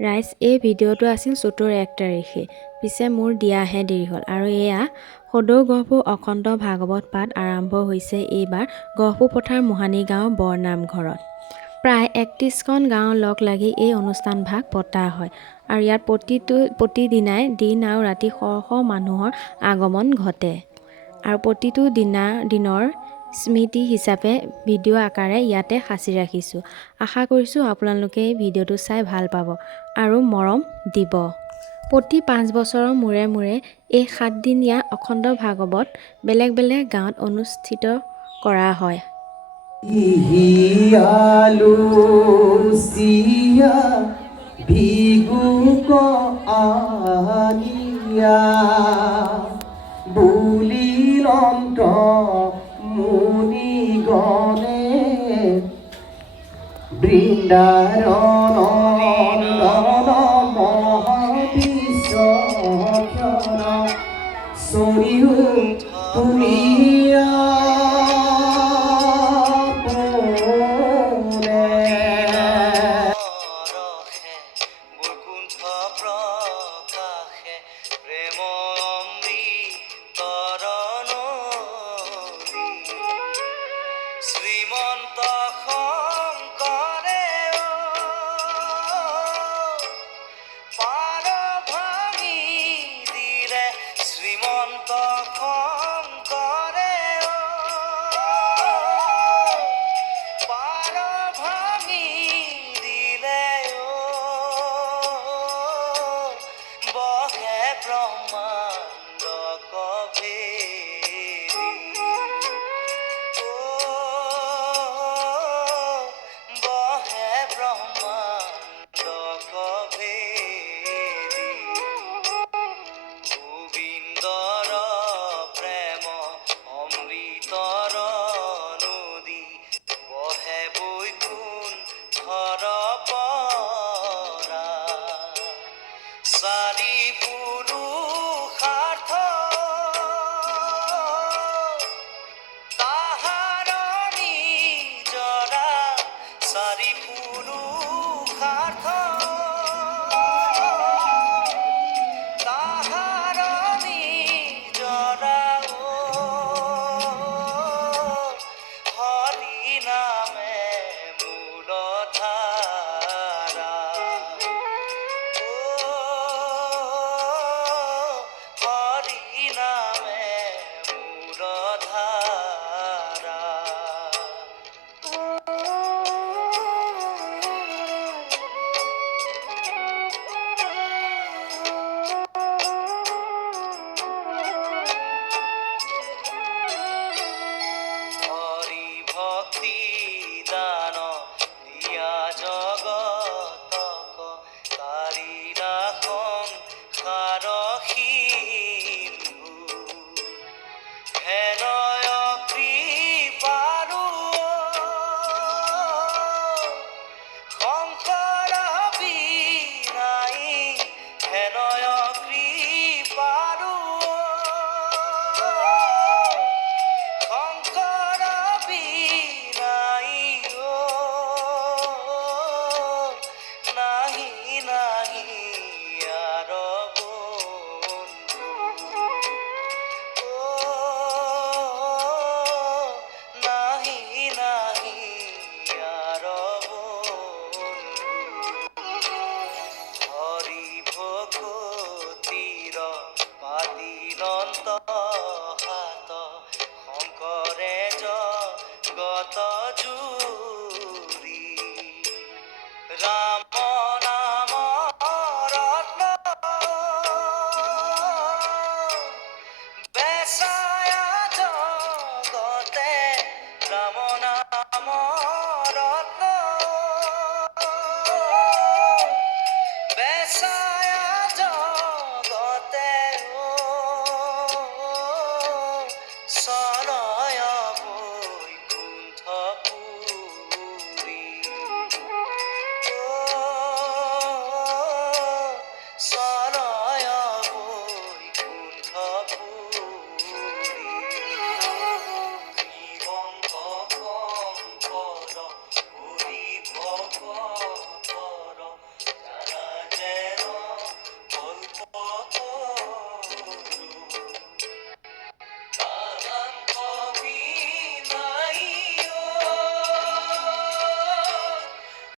ৰাইজ এই ভিডিঅ'টো আছিল ১৪ ১ তাৰিখে। পিছে মোৰ দিয়াহে দেৰি হ'ল আৰু এয়া সদৌ গহপুৰ অখণ্ড ভাগৱত পাঠ আৰম্ভ হৈছে এইবাৰ গহপুৰ পথাৰ মোহানি গাঁও বৰনামঘৰত। প্ৰায় ৩১খন গাঁও লগ লাগি এই অনুষ্ঠানভাগ পতা হয় আৰু ইয়াত প্ৰতিদিনাই দিন আৰু ৰাতি শ শ মানুহৰ আগমন ঘটে আৰু প্ৰতিটো দিনৰ স্মৃতি হিচাপে ভিডিঅ' আকাৰে ইয়াতে সাঁচি ৰাখিছোঁ। আশা কৰিছোঁ আপোনালোকে এই ভিডিঅ'টো চাই ভাল পাব আৰু মৰম দিব। প্ৰতি ৫ বছৰৰ মূৰে মূৰে এই ৭ দিনীয়া অখণ্ড ভাগৱত বেলেগ বেলেগ গাঁৱত অনুষ্ঠিত কৰা হয়। বৃন্দাৰণ